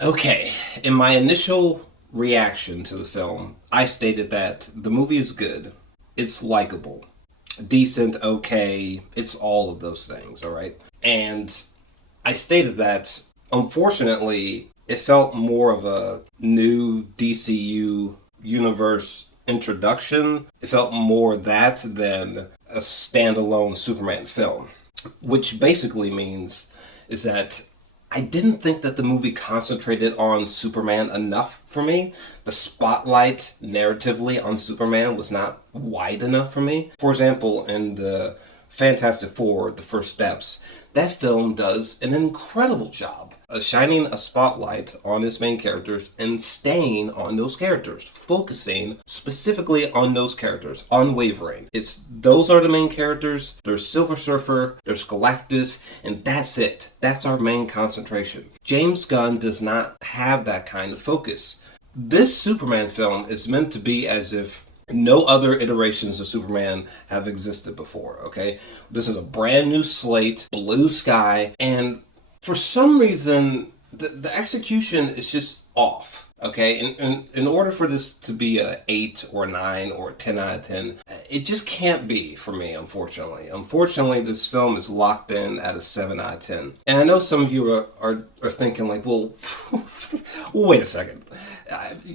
Okay, in my initial reaction to the film, I stated that the movie is good, it's likable, decent, okay, it's all of those things, all right? And I stated that, unfortunately, it felt more of a new DCU universe introduction. It felt more that than a standalone Superman film, which basically means is that I didn't think that the movie concentrated on Superman enough for me. The spotlight narratively on Superman was not wide enough for me. For example, in the Fantastic Four, The First Steps, that film does an incredible job of shining a spotlight on its main characters and staying on those characters, focusing specifically on those characters, unwavering. It's those are the main characters. There's Silver Surfer, there's Galactus, and that's it. That's our main concentration. James Gunn does not have that kind of focus. This Superman film is meant to be as if no other iterations of Superman have existed before, okay? This is a brand new slate, blue sky, and for some reason, the execution is just off, okay? In order for this to be a 8 or 9 or 10 out of 10, it just can't be for me, unfortunately. Unfortunately, this film is locked in at a 7 out of 10. And I know some of you are thinking like, well, wait a second.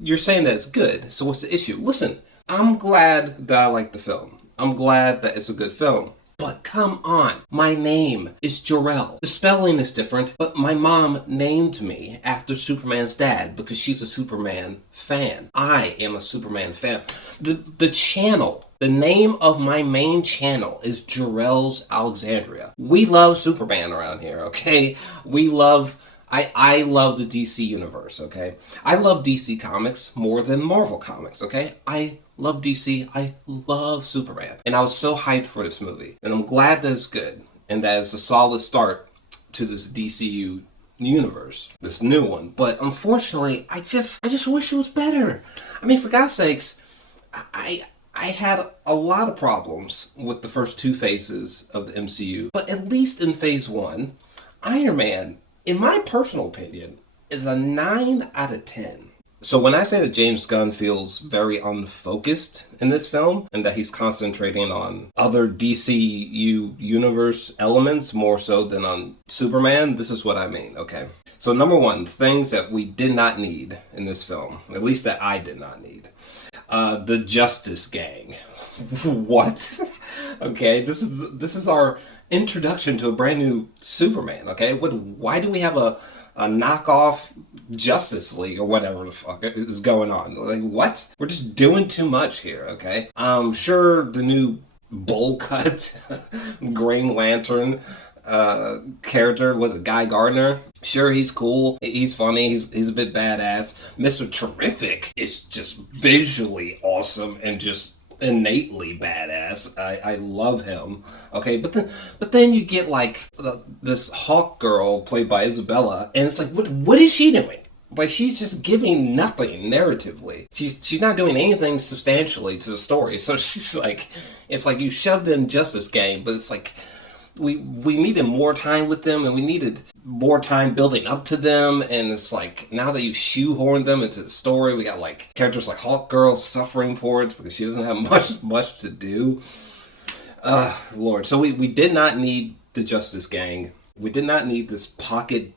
You're saying that it's good, so what's the issue? Listen, I'm glad that I like the film. I'm glad that it's a good film. But come on, my name is Jor-Els. The spelling is different, but my mom named me after Superman's dad because she's a Superman fan. I am a Superman fan. The channel, the name of my main channel is Jor-Els Alexandria. We love Superman around here, okay? We love... I love the DC universe, okay? I love DC comics more than Marvel comics, okay? I love DC. I love Superman. And I was so hyped for this movie. And I'm glad that it's good. And that it's a solid start to this DCU universe. This new one. But unfortunately, I just wish it was better. I mean, for God's sakes, I had a lot of problems with the first two phases of the MCU. But at least in phase one, Iron Man, in my personal opinion, is a 9 out of 10. So when I say that James Gunn feels very unfocused in this film and that he's concentrating on other DCU universe elements more so than on Superman, this is what I mean, okay? So number one, things that we did not need in this film, at least that I did not need. The Justice Gang. What? Okay, this is our introduction to a brand new Superman, okay? Why do we have a knockoff Justice League or whatever the fuck is going on? Like, what? We're just doing too much here, okay? Sure, the new bowl cut Green Lantern character was a Guy Gardner. Sure, he's cool. He's funny. He's a bit badass. Mr. Terrific is just visually awesome and just innately badass. I love him. Okay, but then you get like this Hawk girl played by Isabela, and it's like, what is she doing? Like, she's just giving nothing narratively. She's not doing anything substantially to the story. So she's like, it's like you shoved in Justice Gang, but it's like we needed more time with them, and we needed more time building up to them, and it's like now that you shoehorned them into the story, we got like characters like Hawk Girl suffering for it because she doesn't have much to do. Lord. So we did not need the Justice Gang. We did not need this pocket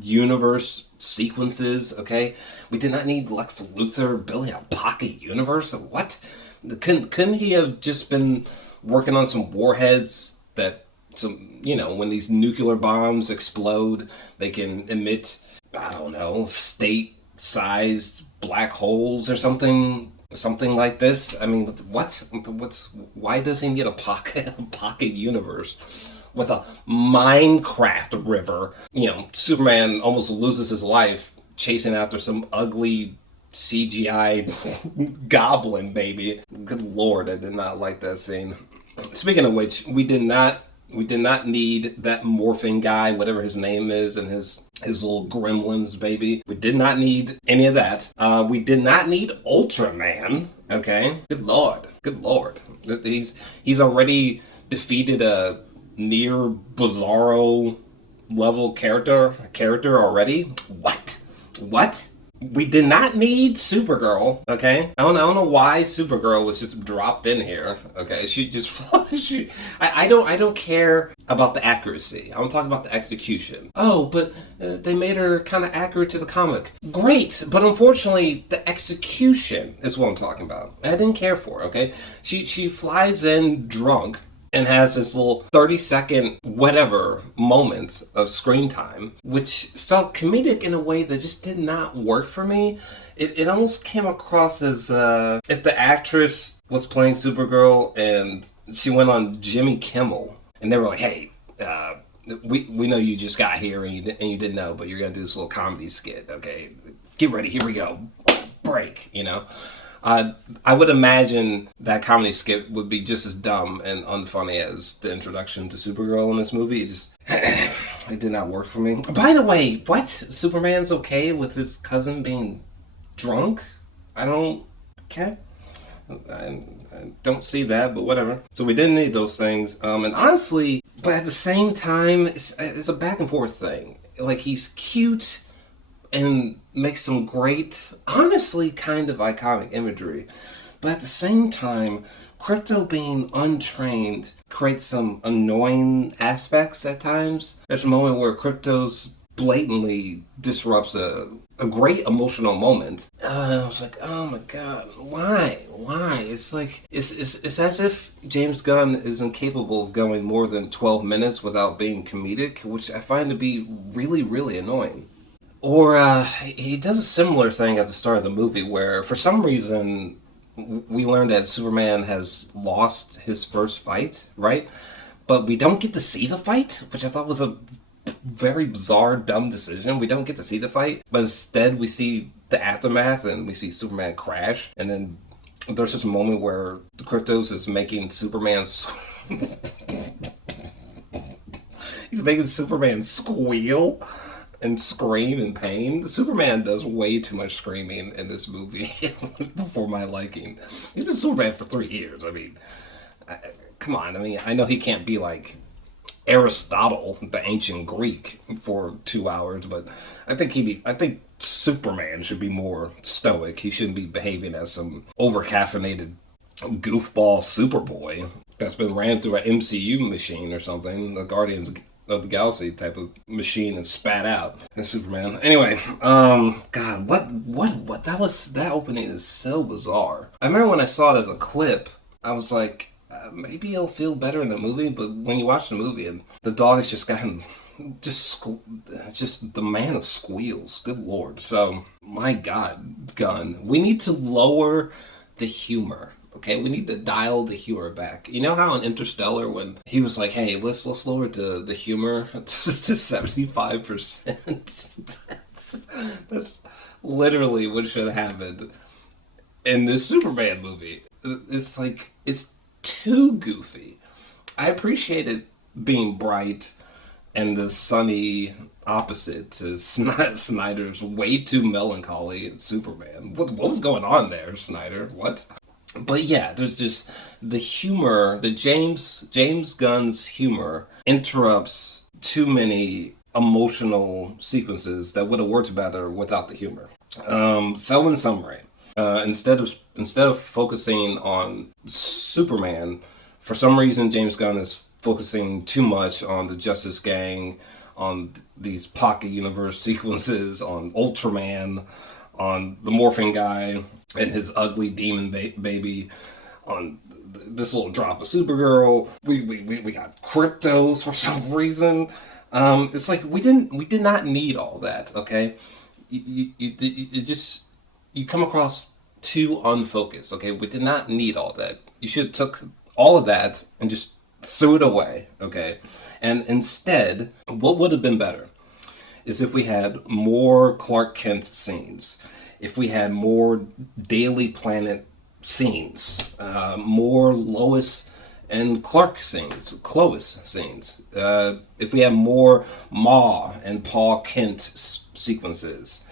universe sequences, okay? We did not need Lex Luthor building a pocket universe. What? Couldn't he have just been working on some warheads that when these nuclear bombs explode, they can emit, I don't know, state-sized black holes or something like this? I mean, why does he need a pocket universe with a Minecraft river? Superman almost loses his life chasing after some ugly CGI goblin baby. Good Lord, I did not like that scene. Speaking of which, we did not need that morphing guy, whatever his name is, and his little gremlins, baby. We did not need any of that. We did not need Ultraman, okay? Good Lord. He's already defeated a near Bizarro level character already? What? What? We did not need Supergirl, okay? I don't know why Supergirl was just dropped in here, okay? She just I don't care about the accuracy. I'm talking about the execution. Oh, but they made her kind of accurate to the comic. Great, but unfortunately, the execution is what I'm talking about. I didn't care for, okay? She flies in drunk and has this little 30-second whatever moment of screen time, which felt comedic in a way that just did not work for me. It almost came across as if the actress was playing Supergirl and she went on Jimmy Kimmel and they were like, hey, we know you just got here and you didn't know, but you're going to do this little comedy skit, okay? Get ready, here we go. Break, you know? I would imagine that comedy skit would be just as dumb and unfunny as the introduction to Supergirl in this movie. It just, it did not work for me. By the way, what? Superman's okay with his cousin being drunk? I don't see that, but whatever. So we didn't need those things. And honestly, but at the same time, it's a back and forth thing. Like, he's cute and makes some great, honestly, kind of iconic imagery. But at the same time, Krypto being untrained creates some annoying aspects at times. There's a moment where Krypto's blatantly disrupts a great emotional moment. I was like, oh my god, why? It's like, it's as if James Gunn is incapable of going more than 12 minutes without being comedic, which I find to be really, really annoying. Or he does a similar thing at the start of the movie where, for some reason, we learned that Superman has lost his first fight, right? But we don't get to see the fight, which I thought was a very bizarre, dumb decision. We don't get to see the fight, but instead we see the aftermath and we see Superman crash. And then there's this moment where Kryptos is making Superman... He's making Superman squeal and scream in pain. Superman does way too much screaming in this movie for my liking. He's been Superman for 3 years. I mean, come on. I mean, I know he can't be like Aristotle, the ancient Greek, for 2 hours, but I think Superman should be more stoic. He shouldn't be behaving as some over-caffeinated goofball Superboy that's been ran through an MCU machine or something, the Guardians of the Galaxy type of machine, and spat out in Superman. Anyway, God, what that opening is so bizarre. I remember when I saw it as a clip, I was like, maybe it'll feel better in the movie, but when you watch the movie and the dog has just gotten just the man of squeals. Good lord. So, my God, Gunn, we need to lower the humor. Okay, we need to dial the humor back. You know how in Interstellar, when he was like, hey, let's lower the humor to 75%? That's literally what should have happened in this Superman movie. It's like, it's too goofy. I appreciate it being bright and the sunny opposite to Snyder's way too melancholy Superman. What was going on there, Snyder? What? But yeah, there's just the humor, the James Gunn's humor interrupts too many emotional sequences that would have worked better without the humor. So in summary, instead of focusing on Superman, for some reason James Gunn is focusing too much on the Justice Gang, on these pocket universe sequences, on Ultraman, on the Morphing Guy and his ugly demon baby, on this little drop of Supergirl. We got Kryptos for some reason. It's like we did not need all that. Okay, you come across too unfocused. Okay, we did not need all that. You should have took all of that and just threw it away. Okay, and instead, what would have been better is if we had more Clark Kent scenes. If we had more Daily Planet scenes, more Lois and Clark scenes, Clois scenes, if we had more Ma and Paul Kent sequences,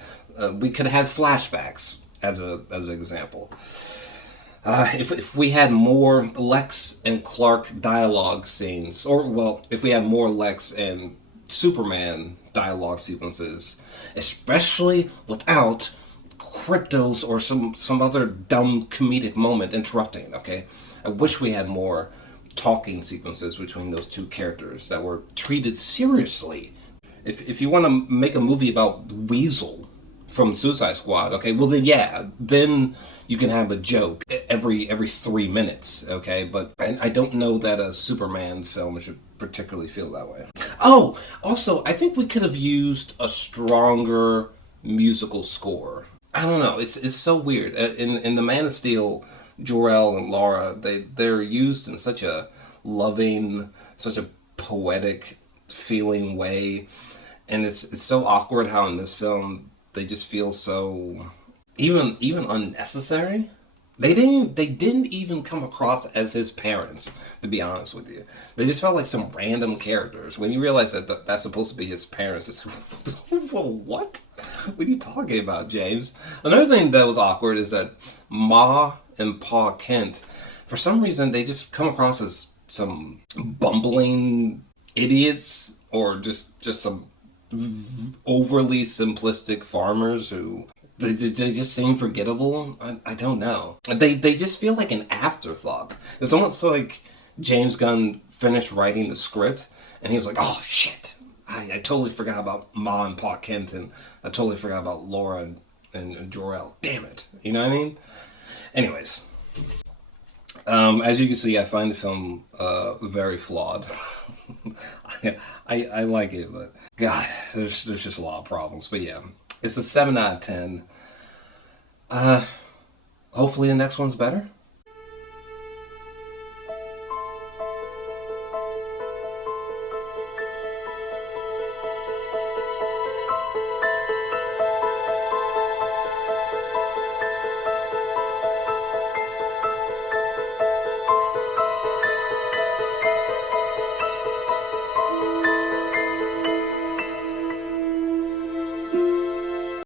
we could have had flashbacks as an example. If we had more Lex and Clark dialogue scenes, or well, if we had more Lex and Superman dialogue sequences, especially without cryptos or some other dumb comedic moment interrupting, okay? I wish we had more talking sequences between those two characters that were treated seriously. If you want to make a movie about Weasel from Suicide Squad, okay, well then you can have a joke every 3 minutes, okay? But I don't know that a Superman film should particularly feel that way. Oh, also, I think we could have used a stronger musical score. I don't know. It's so weird. In the Man of Steel, Jor-El and Lara, they're used in such a loving, such a poetic feeling way, and it's so awkward how in this film they just feel so even unnecessary. They didn't even come across as his parents, to be honest with you. They just felt like some random characters. When you realize that that's supposed to be his parents, it's what? What are you talking about, James? Another thing that was awkward is that Ma and Pa Kent, for some reason, they just come across as some bumbling idiots or just some overly simplistic farmers who they just seem forgettable. I don't know. They just feel like an afterthought. It's almost like James Gunn finished writing the script and he was like, oh shit, I totally forgot about Ma and Pa Kent, and I totally forgot about Laura and Jor-El. Damn it. You know what I mean? Anyways. As you can see, I find the film very flawed. I like it, but God, there's just a lot of problems. But yeah, it's a 7 out of 10. Hopefully the next one's better.